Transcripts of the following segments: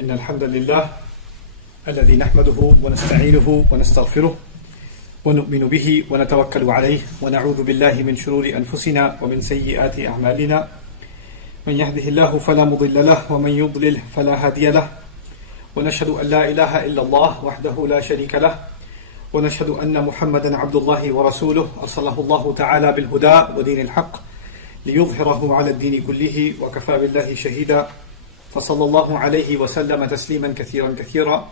إن الحمد لله الذي نحمده ونستعينه ونستغفره ونؤمن به ونتوكل عليه ونعوذ بالله من شرور أنفسنا ومن سيئات أعمالنا من يهده الله فلا مضل له ومن يضلل فلا هادي له ونشهد أن لا إله إلا الله وحده لا شريك له ونشهد أن محمدا عبد الله ورسوله أرسله الله تعالى بالهدى ودين الحق ليظهره على الدين كله وكفى بالله شهيدا فصلى الله عليه وسلم تسليما كثيرا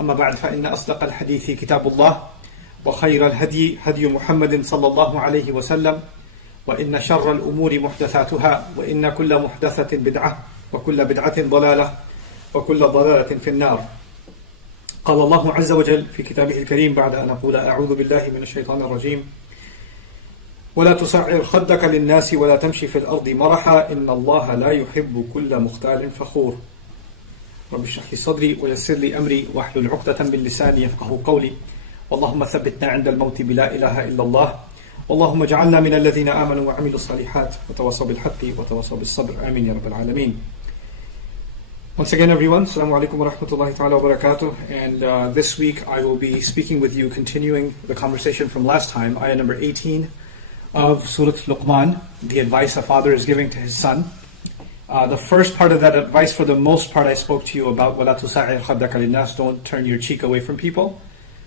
أما بعد فإن أصدق الحديث كتاب الله وخير الهدي هدي محمد صلى الله عليه وسلم وإن شر الأمور محدثاتها وإن كل محدثة بدعة وكل بدعة ضلالة وكل ضلالة في النار. قال الله عز وجل في كتابه الكريم بعد أن أقول أعوذ بالله من الشيطان الرجيم ولا تصعر خدك للناس ولا تمشي في الأرض مرحا إن الله لا يحب كل مختال فخور. رب اشرح لي صدري ويسر لي أمري واحلل عقدة من لساني يفقه قولي اللهم ثبتنا عند الموت بلا إله إلا الله اللهم اجعلنا من الذين آمنوا وعملوا الصالحات وتواصوا بالحق وتواصوا بالصبر آمين يا رب العالمين. Once again, everyone, Assalamu alaikum wa rahmatullahi ta'ala wa barakatuh. And this week I will be speaking with you, continuing the conversation from last time, ayah number 18 of Surah Luqman, the advice a father is giving to his son. The first part of that advice, for the most part, I spoke to you about وَلَا تُسَعِرْ خَدَّكَ لِلنَّاسِ, don't turn your cheek away from people,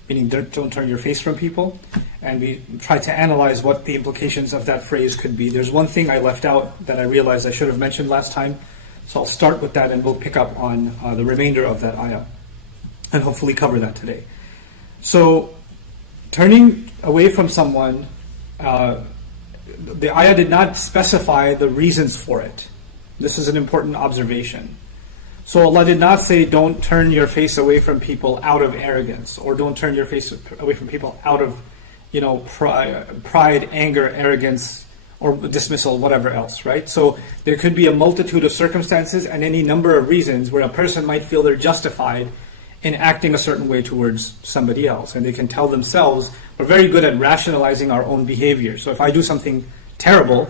meaning don't turn your face from people. And we tried to analyze what the implications of that phrase could be. There's one thing I left out that I realized I should have mentioned last time. So I'll start with that and we'll pick up on the remainder of that ayah and hopefully cover that today. So turning away from someone, the ayah did not specify the reasons for it. This is an important observation. So Allah did not say don't turn your face away from people out of arrogance, or don't turn your face away from people out of pride, anger, arrogance, or dismissal, whatever else, right? So there could be a multitude of circumstances and any number of reasons where a person might feel they're justified in acting a certain way towards somebody else. And they can tell themselves, we're very good at rationalizing our own behavior. So if I do something terrible,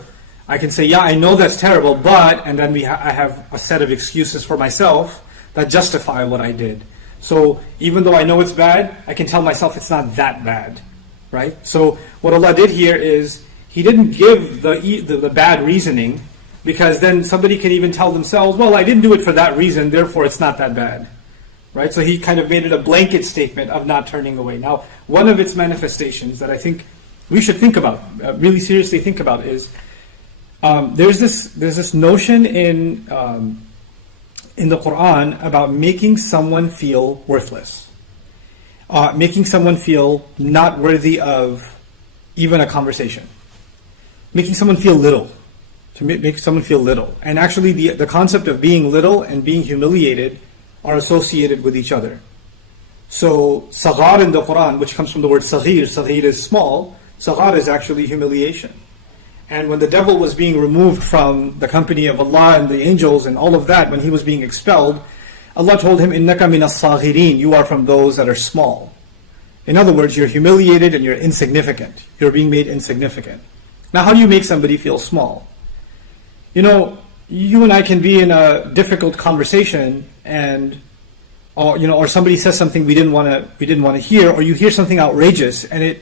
I can say, yeah, I know that's terrible, but, and then I have a set of excuses for myself that justify what I did. So even though I know it's bad, I can tell myself it's not that bad, right? So what Allah did here is, He didn't give the bad reasoning, because then somebody can even tell themselves, well, I didn't do it for that reason, therefore it's not that bad. Right? So He kind of made it a blanket statement of not turning away. Now, one of its manifestations that I think we should think about, really seriously think about, is there's this notion in the Quran about making someone feel worthless, making someone feel not worthy of even a conversation. Making someone feel little, to make someone feel little. And actually the concept of being little and being humiliated are associated with each other. So saghar in the Quran, which comes from the word saghir is small, saghar is actually humiliation. And when the devil was being removed from the company of Allah and the angels and all of that, when he was being expelled, Allah told him, إِنَّكَ مِنَ الصَّاغِرِينَ, you are from those that are small. In other words, you're humiliated and you're insignificant. You're being made insignificant. Now, how do you make somebody feel small? You and I can be in a difficult conversation, and or somebody says something we didn't want to hear, or you hear something outrageous, and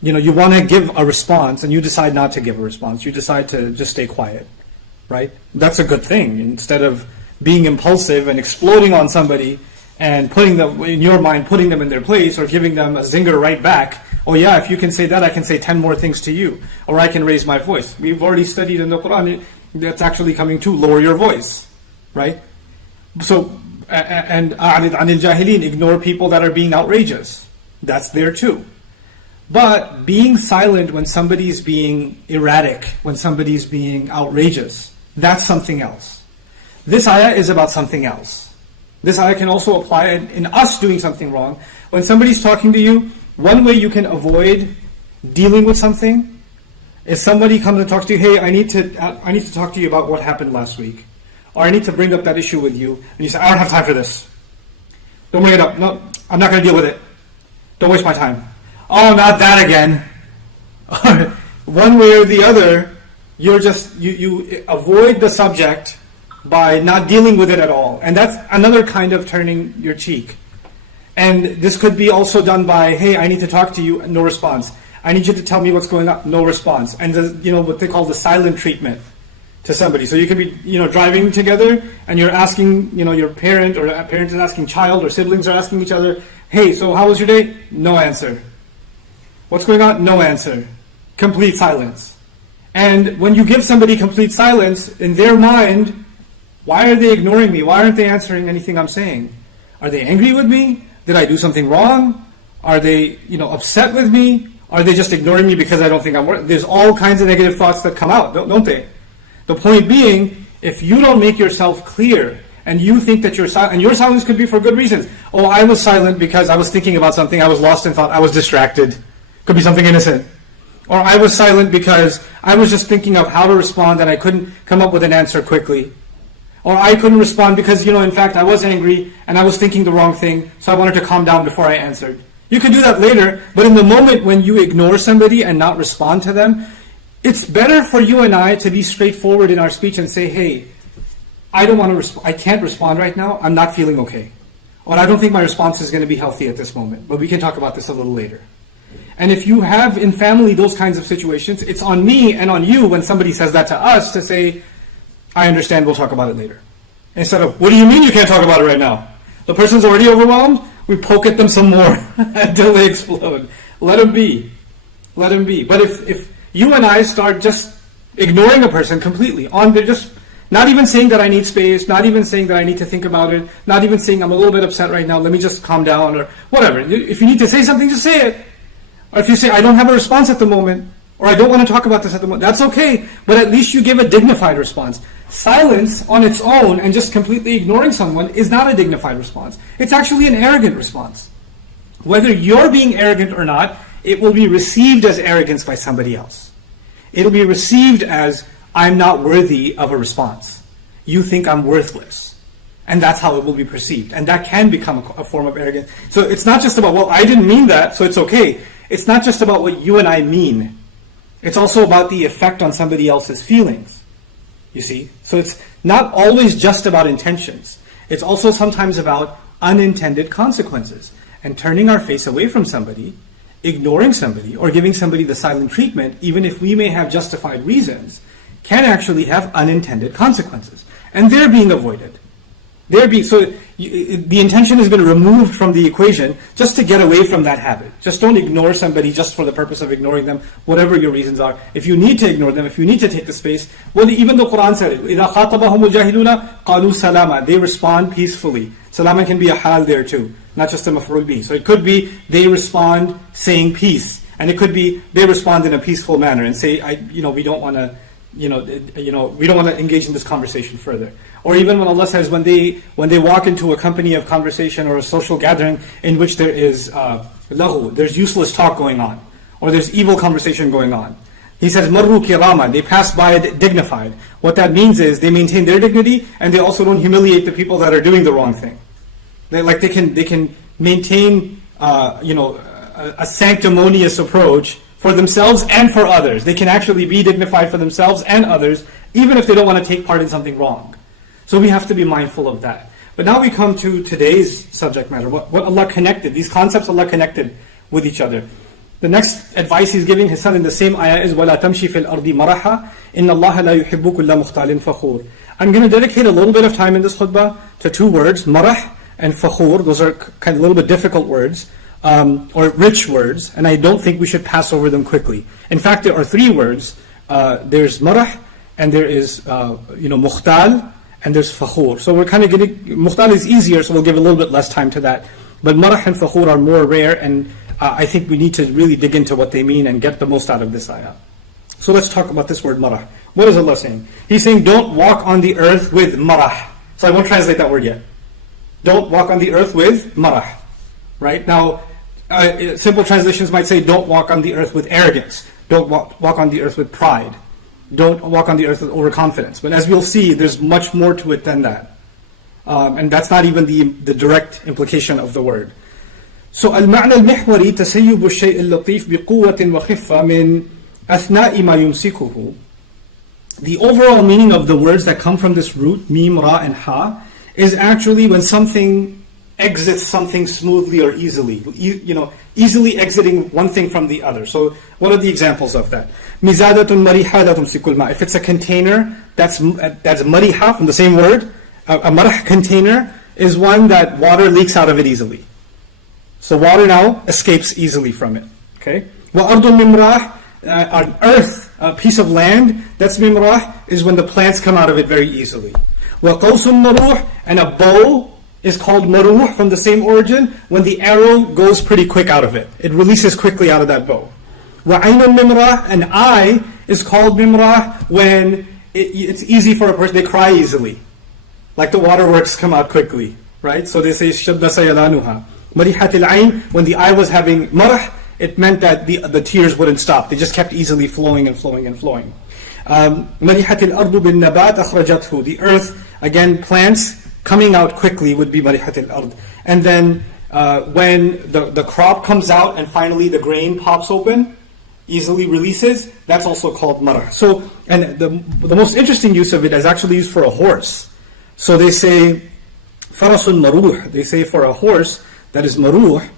you want to give a response, and you decide not to give a response. You decide to just stay quiet, right? That's a good thing. Instead of being impulsive and exploding on somebody and putting them in your mind, putting them in their place, or giving them a zinger right back. Oh yeah, if you can say that, I can say 10 more things to you. Or I can raise my voice. We've already studied in the Quran, that's actually coming to lower your voice. Right? So, and أَعْرِضْ عَنِ الْجَاهِلِينَ, ignore people that are being outrageous. That's there too. But being silent when somebody's being erratic, when somebody's being outrageous, that's something else. This ayah is about something else. This ayah can also apply in us doing something wrong. When somebody's talking to you, one way you can avoid dealing with something is somebody comes and talks to you, hey, I need to talk to you about what happened last week. Or I need to bring up that issue with you. And you say, I don't have time for this. Don't bring it up. No, I'm not going to deal with it. Don't waste my time. Oh, not that again. One way or the other, you avoid the subject by not dealing with it at all. And that's another kind of turning your cheek. And this could be also done by, hey, I need to talk to you, no response. I need you to tell me what's going on, no response. And what they call the silent treatment to somebody. So you could be, driving together and you're asking, your parent, or a parent is asking child, or siblings are asking each other, hey, so how was your day? No answer. What's going on? No answer. Complete silence. And when you give somebody complete silence, in their mind, why are they ignoring me? Why aren't they answering anything I'm saying? Are they angry with me? Did I do something wrong? Are they, upset with me? Are they just ignoring me because I don't think I'm worth? There's all kinds of negative thoughts that come out, don't they? The point being, if you don't make yourself clear, and you think that you're silent, and your silence could be for good reasons. Oh, I was silent because I was thinking about something, I was lost in thought, I was distracted. Could be something innocent. Or I was silent because I was just thinking of how to respond and I couldn't come up with an answer quickly. Or I couldn't respond because, in fact, I was angry and I was thinking the wrong thing, so I wanted to calm down before I answered. You could do that later, but in the moment when you ignore somebody and not respond to them, it's better for you and I to be straightforward in our speech and say, hey, I don't want to I can't respond right now, I'm not feeling okay. Or I don't think my response is going to be healthy at this moment, but we can talk about this a little later. And if you have in family those kinds of situations, it's on me and on you when somebody says that to us to say, I understand, we'll talk about it later. Instead of, what do you mean you can't talk about it right now? The person's already overwhelmed, we poke at them some more until they explode. Let them be. Let them be. But if you and I start just ignoring a person completely, they're just not even saying that I need space, not even saying that I need to think about it, not even saying I'm a little bit upset right now, let me just calm down, or whatever. If you need to say something, just say it. Or if you say, I don't have a response at the moment, or I don't want to talk about this at the moment, that's okay, but at least you give a dignified response. Silence on its own and just completely ignoring someone is not a dignified response. It's actually an arrogant response. Whether you're being arrogant or not, it will be received as arrogance by somebody else. It'll be received as, I'm not worthy of a response. You think I'm worthless. And that's how it will be perceived. And that can become a form of arrogance. So it's not just about, well, I didn't mean that, so it's okay. It's not just about what you and I mean. It's also about the effect on somebody else's feelings. You see? So it's not always just about intentions. It's also sometimes about unintended consequences. And turning our face away from somebody, ignoring somebody, or giving somebody the silent treatment, even if we may have justified reasons, can actually have unintended consequences. And they're being avoided. The intention has been removed from the equation just to get away from that habit. Just don't ignore somebody just for the purpose of ignoring them, whatever your reasons are. If you need to ignore them, if you need to take the space, well, even the Quran said it, إِذَا خَاطَبَهُمُ الْجَاهِلُونَ قَالُوا سَلَامًا. They respond peacefully. Salama can be a hal there too, not just a maf'ul bih. So it could be they respond saying peace, and it could be they respond in a peaceful manner and say, we don't want to, we don't want to engage in this conversation further. Or even when Allah says, when they walk into a company of conversation or a social gathering in which there is lahu, there's useless talk going on, or there's evil conversation going on. He says, marru kirama, they pass by dignified. What that means is they maintain their dignity and they also don't humiliate the people that are doing the wrong thing. They can maintain a sanctimonious approach for themselves and for others. They can actually be dignified for themselves and others, even if they don't want to take part in something wrong. So we have to be mindful of that. But now we come to today's subject matter, what Allah connected, these concepts Allah connected with each other. The next advice He's giving His son in the same ayah is وَلَا تَمْشِ فِي الْأَرْضِ مَرَحًا إِنَّ اللَّهَ لَا يُحِبُّ كُلَّ مُخْتَالٍ فَخُورٍ. I'm going to dedicate a little bit of time in this khutbah to two words, marah and fakhur. Those are kind of a little bit difficult words, or rich words, and I don't think we should pass over them quickly. In fact, there are three words. There's marah, and there is mukhtal, and there's fakhur. So we're kind of getting, mukhtal is easier, so we'll give a little bit less time to that. But marah and fakhur are more rare, and I think we need to really dig into what they mean and get the most out of this ayah. So let's talk about this word marah. What is Allah saying? He's saying, don't walk on the earth with marah. So I won't translate that word yet. Don't walk on the earth with marah. Right? Now, simple translations might say, don't walk on the earth with arrogance. Don't walk on the earth with pride. Don't walk on the earth with overconfidence. But as we'll see, there's much more to it than that. And that's not even the direct implication of the word. So المعنى المحوري تسيب الشيء اللطيف بقوة وخفة من أثناء ما يمسكه. the overall meaning of the words that come from this root, mim, ra, and ha, is actually when something exits something smoothly or easily. Easily exiting one thing from the other. So what are the examples of that? Mizadatun marihadatun sikul ma. If it's a container, that's mariha from the same word. A marah container is one that water leaks out of it easily. So water now escapes easily from it. Okay? Wa ardun mimrah, an earth, a piece of land, that's mimrah, is when the plants come out of it very easily. Wa qawsun maruh, and a bow is called maruh from the same origin, when the arrow goes pretty quick out of it. It releases quickly out of that bow. Wa aynun mimrah, an eye is called mimrah when it's easy for a person, they cry easily. Like the waterworks come out quickly, right? So they say shadda sayalanuha. Marihat al-ayn, when the eye was having marah, it meant that the tears wouldn't stop. They just kept easily flowing and flowing and flowing. Marihat al-ardu bin nabat akhrajathu. The earth, again, plants coming out quickly would be marihat al-ard. And then when the crop comes out and finally the grain pops open, easily releases, that's also called marah. So, and the most interesting use of it is actually used for a horse. So they say, farasun maruh, they say for a horse that is maruh,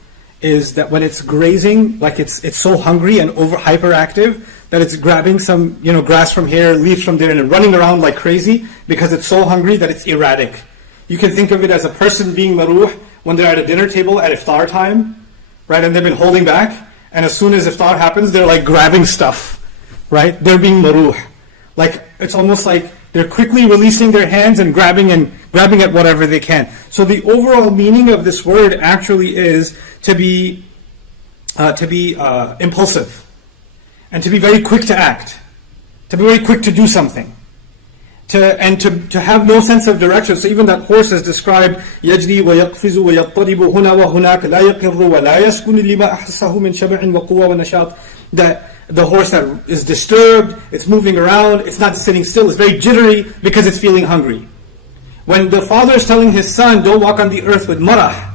is that when it's grazing, like it's so hungry and hyperactive that it's grabbing some grass from here, leaves from there, and running around like crazy because it's so hungry that it's erratic. You can think of it as a person being maruh when they're at a dinner table at iftar time, right? And they've been holding back, and as soon as iftar happens, they're like grabbing stuff, right? They're being maruh. Like it's almost like they're quickly releasing their hands and grabbing at whatever they can. So the overall meaning of this word actually is to be impulsive, and to be very quick to act, to be very quick to do something, to have no sense of direction. So even that horse is described يجري ويقفز ويضطرب هنا وهناك لا يقر ولا يسكن لما أحسه من شبع وقوة ونشاط. That the horse that is disturbed, it's moving around, it's not sitting still, it's very jittery because it's feeling hungry. When the father is telling his son, don't walk on the earth with marah,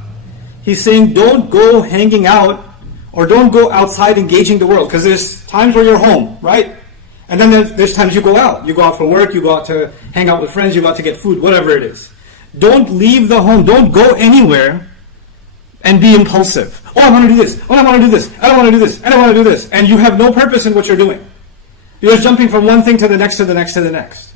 he's saying don't go hanging out or don't go outside engaging the world, because there's times where you're home, right? And then there's times you go out. You go out for work, you go out to hang out with friends, you go out to get food, whatever it is. Don't leave the home, don't go anywhere and be impulsive. Oh, I want to do this. Oh, I want to do this. I don't want to do this. I don't want to do this. And you have no purpose in what you're doing. You're just jumping from one thing to the next, to the next, to the next.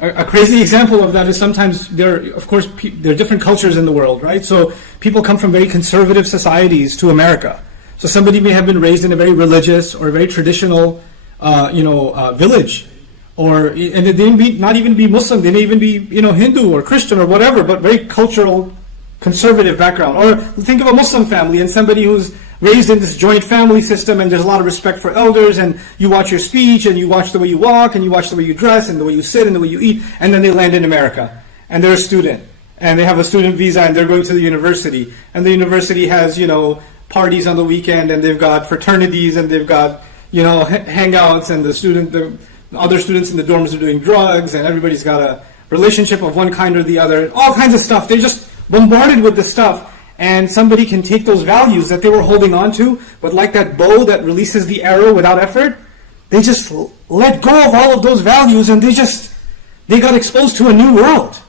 A crazy example of that is sometimes there are different cultures in the world, right? So people come from very conservative societies to America. So somebody may have been raised in a very religious or very traditional, village, and they may not even be Muslim. They may even be, Hindu or Christian or whatever, but very cultural, conservative background. Or think of a Muslim family and somebody who's raised in this joint family system, and there's a lot of respect for elders, and you watch your speech, and you watch the way you walk, and you watch the way you dress, and the way you sit, and the way you eat, and then they land in America, and they're a student, and they have a student visa, and they're going to the university, and the university has, parties on the weekend, and they've got fraternities, and they've got, hangouts, and the other students in the dorms are doing drugs, and everybody's got a relationship of one kind or the other, all kinds of stuff. They're just bombarded with this stuff, and somebody can take those values that they were holding on to, but like that bow that releases the arrow without effort, they just let go of all of those values, and they got exposed to a new world,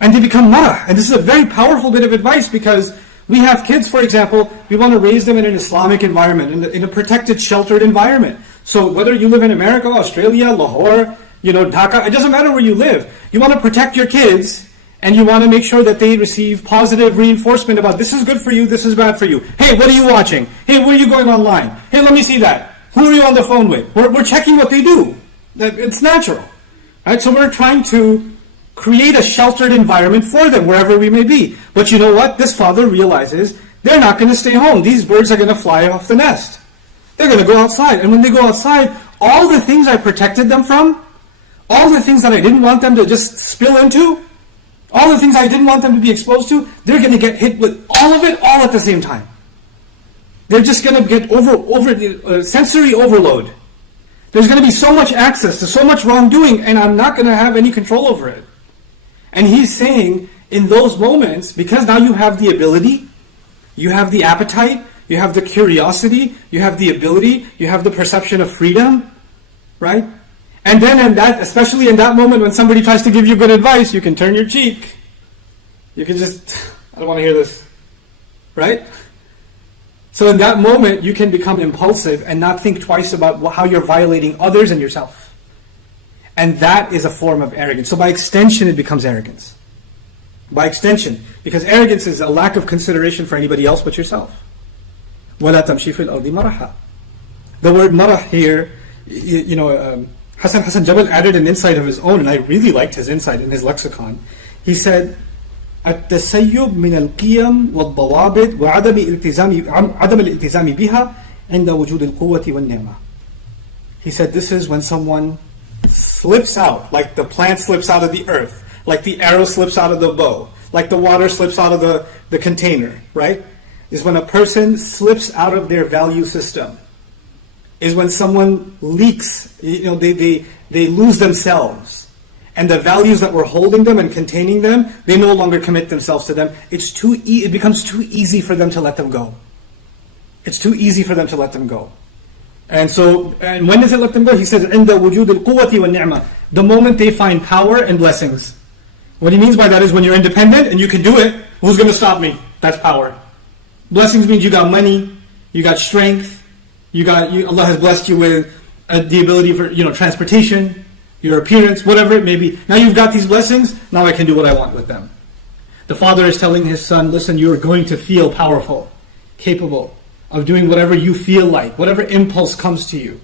and they become marah. And this is a very powerful bit of advice, because we have kids, for example, we want to raise them in an Islamic environment, in a protected, sheltered environment. So whether you live in America, Australia, Lahore, Dhaka, it doesn't matter where you live. You want to protect your kids, and you want to make sure that they receive positive reinforcement about this is good for you, this is bad for you. Hey, what are you watching? Hey, where are you going online? Hey, let me see that. Who are you on the phone with? We're checking what they do. It's natural. Right? So we're trying to create a sheltered environment for them, wherever we may be. But you know what? This father realizes they're not going to stay home. These birds are going to fly off the nest. They're going to go outside. And when they go outside, all the things I protected them from, all the things that I didn't want them to just spill into, all the things I didn't want them to be exposed to, they're going to get hit with all of it all at the same time. They're just going to get sensory overload. There's going to be so much access to so much wrongdoing, and I'm not going to have any control over it. And he's saying, in those moments, because now you have the ability, you have the appetite, you have the curiosity, you have the ability, you have the perception of freedom, right? And then especially in that moment when somebody tries to give you good advice, you can turn your cheek. You can just, I don't want to hear this. Right? So in that moment, you can become impulsive and not think twice about how you're violating others and yourself. And that is a form of arrogance. So by extension, it becomes arrogance. By extension. Because arrogance is a lack of consideration for anybody else but yourself. وَلَا تَمْشِي فِي الْأَرْضِ مَرَحًا. The word marah here, Hassan Jabal added an insight of his own, and I really liked his insight in his lexicon. He said, التسيب من القيم والضوابط عدم الالتزام بها عند وجود القوة والنعمة. He said this is when someone slips out, like the plant slips out of the earth, like the arrow slips out of the bow, like the water slips out of the container, right? Is when a person slips out of their value system. Is when someone leaks, they lose themselves. And the values that were holding them and containing them, they no longer commit themselves to them. It becomes too easy for them to let them go. It's too easy for them to let them go. And when does it let them go? He says, عند وجود القوة والنعمة. The moment they find power and blessings. What he means by that is when you're independent and you can do it, who's going to stop me? That's power. Blessings means you got money, you got strength, Allah has blessed you with the ability for transportation, your appearance, whatever it may be. Now you've got these blessings, now I can do what I want with them. The father is telling his son, listen, you're going to feel powerful, capable of doing whatever you feel like, whatever impulse comes to you.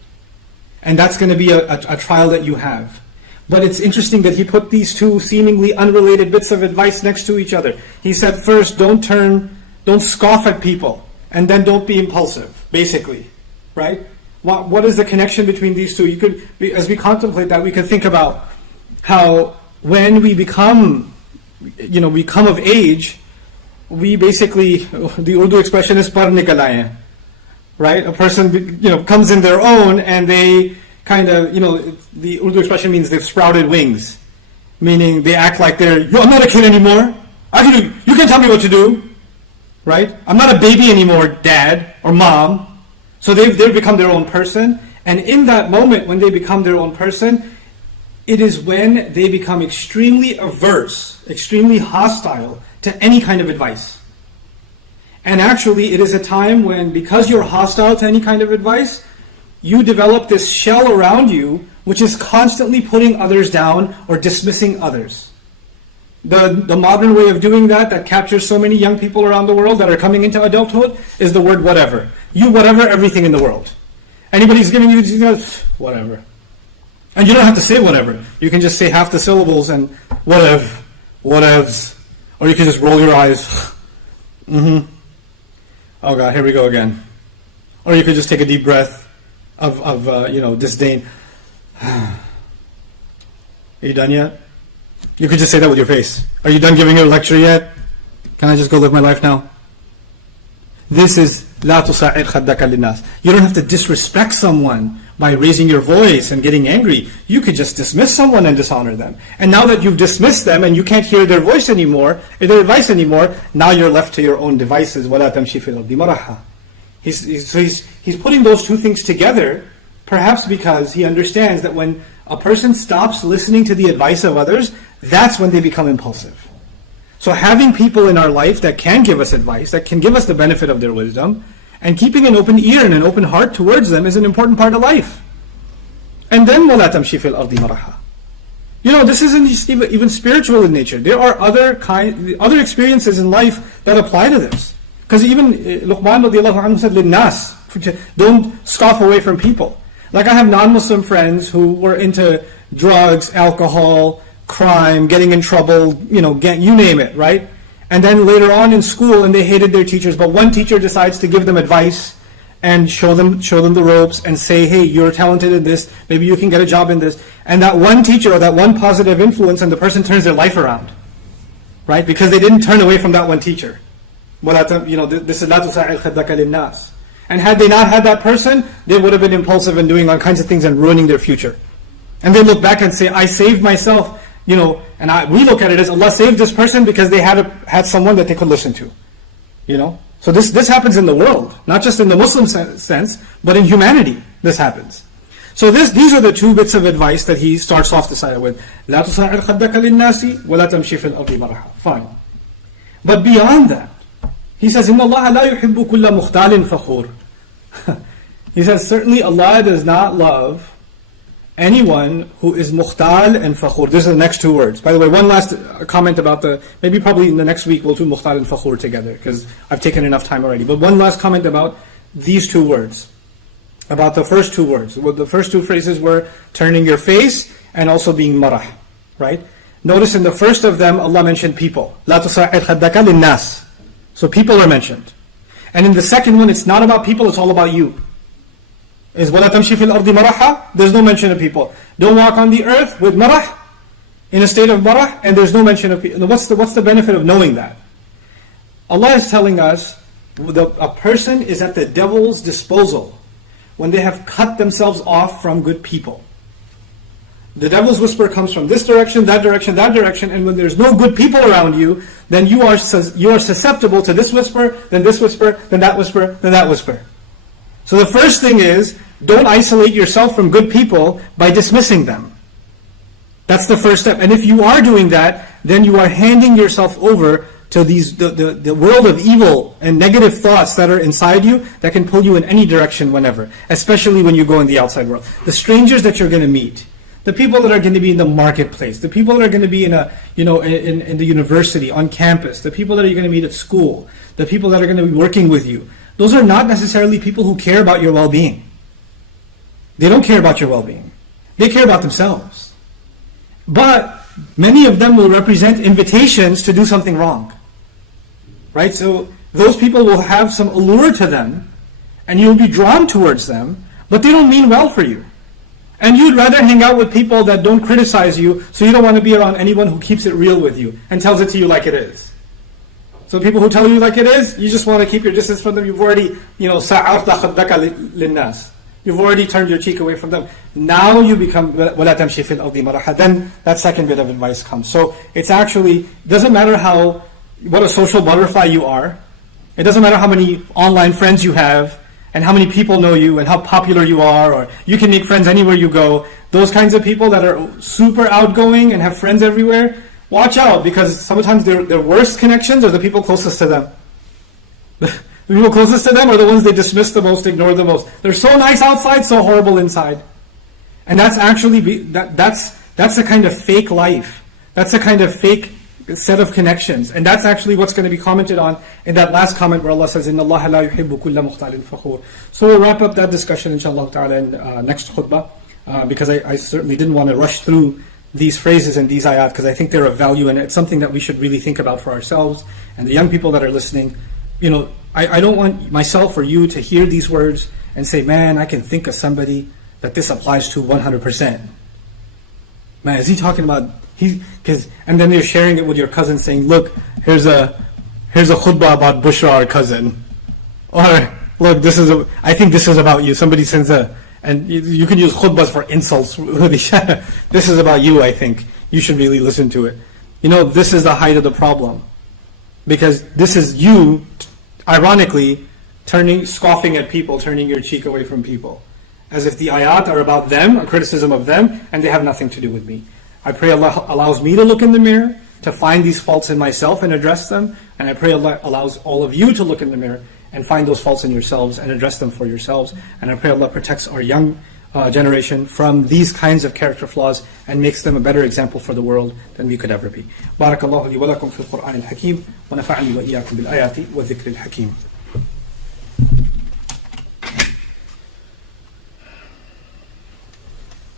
And that's going to be a trial that you have. But it's interesting that he put these two seemingly unrelated bits of advice next to each other. He said first, don't scoff at people, and then don't be impulsive, basically. Right? What is the connection between these two? As we contemplate that, we can think about how when we become of age, we basically, the Urdu expression is par nikal aaye, right? A person, comes in their own and they kind of, the Urdu expression means they've sprouted wings, meaning they act like I'm not a kid anymore. You can tell me what to do, right? I'm not a baby anymore, dad or mom. So they've become their own person, and in that moment when they become their own person, it is when they become extremely averse, extremely hostile to any kind of advice. And actually it is a time when, because you're hostile to any kind of advice, you develop this shell around you which is constantly putting others down or dismissing others. The modern way of doing that captures so many young people around the world that are coming into adulthood is the word whatever. You whatever everything in the world. Anybody's giving you whatever. And you don't have to say whatever. You can just say half the syllables and whatevs. Or you can just roll your eyes. Oh God, here we go again. Or you could just take a deep breath of disdain. Are you done yet? You could just say that with your face. Are you done giving your lecture yet? Can I just go live my life now? This is لا تصعر خدك للناس. You don't have to disrespect someone by raising your voice and getting angry. You could just dismiss someone and dishonor them. And now that you've dismissed them and you can't hear their voice anymore, their advice anymore, now you're left to your own devices. وَلَا تَمْشِي فِي الْأَرْضِ مَرَحًا. He's putting those two things together, perhaps because he understands that when a person stops listening to the advice of others, that's when they become impulsive. So having people in our life that can give us advice, that can give us the benefit of their wisdom, and keeping an open ear and an open heart towards them is an important part of life. And then وَلَا تَمْشِي فِي الْأَرْضِ مَرَحًا. This isn't just even spiritual in nature. There are other experiences in life that apply to this. Because even Luqman radiallahu anhu said, لِلنَّاسِ, don't scoff away from people. Like I have non-Muslim friends who were into drugs, alcohol, crime, getting in trouble, you name it, right? And then later on in school, and they hated their teachers, but one teacher decides to give them advice and show them the ropes and say, hey, you're talented in this, maybe you can get a job in this. And that one teacher or that one positive influence, and the person turns their life around, right? Because they didn't turn away from that one teacher. This is لا تسعر خدك للناس. And had they not had that person, they would have been impulsive and doing all kinds of things and ruining their future. And they look back and say, I saved myself, and we look at it as Allah saved this person because they had someone that they could listen to. So this happens in the world, not just in the Muslim sense, but in humanity, this happens. So these are the two bits of advice that he starts off this ayah with. لا تصعر خدك للناس ولا تمشي في الأرض مرحا. Fine. But beyond that, he says, إن الله لا يحب كل مختال فخور. He says, certainly Allah does not love anyone who is mukhtal and fakhur. These are the next two words. By the way, one last comment about maybe probably in the next week we'll do mukhtal and fakhur together, because I've taken enough time already. But one last comment about these two words. About the first two words. Well, the first two phrases were turning your face and also being marah. Right? Notice in the first of them, Allah mentioned people. لا تصعر خدك للناس. So people are mentioned. And in the second one, it's not about people, it's all about you. Is وَلَا تَمْشِي فِي الْأَرْضِ مَرَحًا. There's no mention of people. Don't walk on the earth with marah, in a state of marah, and there's no mention of people. What's the benefit of knowing that? Allah is telling us a person is at the devil's disposal when they have cut themselves off from good people. The devil's whisper comes from this direction, that direction, that direction, and when there's no good people around you, then you are susceptible to this whisper, then that whisper, then that whisper. So the first thing is, don't isolate yourself from good people by dismissing them. That's the first step. And if you are doing that, then you are handing yourself over to the world of evil and negative thoughts that are inside you that can pull you in any direction whenever, especially when you go in the outside world. The strangers that you're going to meet, the people that are going to be in the marketplace, the people that are going to be in the university, on campus, the people that are going to meet at school, the people that are going to be working with you, those are not necessarily people who care about your well-being. They don't care about your well-being. They care about themselves. But many of them will represent invitations to do something wrong. Right? So those people will have some allure to them, and you'll be drawn towards them, but they don't mean well for you. And you'd rather hang out with people that don't criticize you, so you don't want to be around anyone who keeps it real with you and tells it to you like it is. So people who tell you like it is, you just want to keep your distance from them. You've already, سَعَرْتَ خَدَّكَ لِلنَّاسِ. You've already turned your cheek away from them. Now you become وَلَا تَمْشِي فِي الْأَرْضِ مَرَحًا. Then that second bit of advice comes. So it's actually, doesn't matter what a social butterfly you are. It doesn't matter how many online friends you have, and how many people know you, and how popular you are, or you can make friends anywhere you go. Those kinds of people that are super outgoing and have friends everywhere, watch out, because sometimes their worst connections are the people closest to them. The people closest to them are the ones they dismiss the most, ignore the most. They're so nice outside, so horrible inside. And that's actually, that's a kind of fake life. That's a kind of fake set of connections. And that's actually what's going to be commented on in that last comment where Allah says, إِنَّ اللَّهَ لَا يُحِبُّ كُلَّ مُخْتَالٍ فَخُورٍ. So we'll wrap up that discussion, inshallah ta'ala, in next khutbah. Because I certainly didn't want to rush through these phrases and these ayat, because I think they're of value, and it's something that we should really think about for ourselves and the young people that are listening. I don't want myself or you to hear these words and say, man, I can think of somebody that this applies to 100%. Man, is he talking about, and then you're sharing it with your cousin saying, look, here's a khutbah about Bushra, our cousin. Or, look, I think this is about you. Somebody sends and you can use khutbahs for insults. This is about you, I think. You should really listen to it. This is the height of the problem. Because this is you, ironically, scoffing at people, turning your cheek away from people. As if the ayat are about them, a criticism of them, and they have nothing to do with me. I pray Allah allows me to look in the mirror, to find these faults in myself and address them. And I pray Allah allows all of you to look in the mirror and find those faults in yourselves and address them for yourselves. And I pray Allah protects our young generation from these kinds of character flaws and makes them a better example for the world than we could ever be. Barakallahu li wa lakum fil Qur'an al-Hakim wa nafa'ani wa iyyakum bil ayati wa dhikri al-Hakim.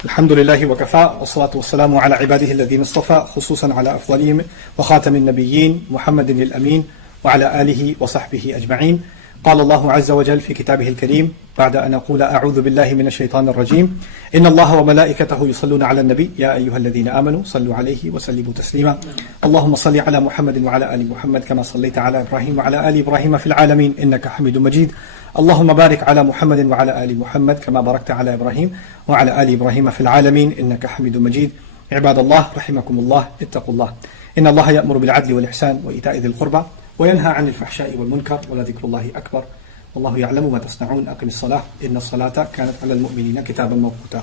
الحمد لله وكفى والصلاة والسلام على عباده الذين اصطفى خصوصا على أفضلهم وخاتم النبيين محمد الأمين وعلى آله وصحبه أجمعين. قال الله عز وجل في كتابه الكريم بعد أن أقول أعوذ بالله من الشيطان الرجيم إن الله وملائكته يصلون على النبي يا أيها الذين آمنوا صلوا عليه وسلموا تسليما اللهم صل على محمد وعلى آل محمد كما صليت على إبراهيم وعلى آل إبراهيم في العالمين إنك حميد مجيد اللهم بارك على محمد وعلى آل محمد كما باركت على إبراهيم وعلى آل إبراهيم في العالمين إنك حميد مجيد. عباد الله رحمكم الله اتقوا الله إن الله يأمر بالعدل والإحسان وإيتاء ذي القربى وينهى عن الفحشاء والمنكر ولذكر الله أكبر والله يعلم ما تصنعون أقم الصلاة إن الصلاة كانت على المؤمنين كتابا موقوتا.